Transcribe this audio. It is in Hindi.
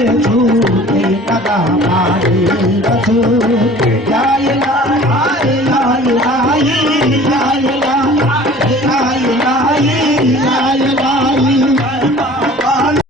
भूखे कदा मारे बसू जाए ना आए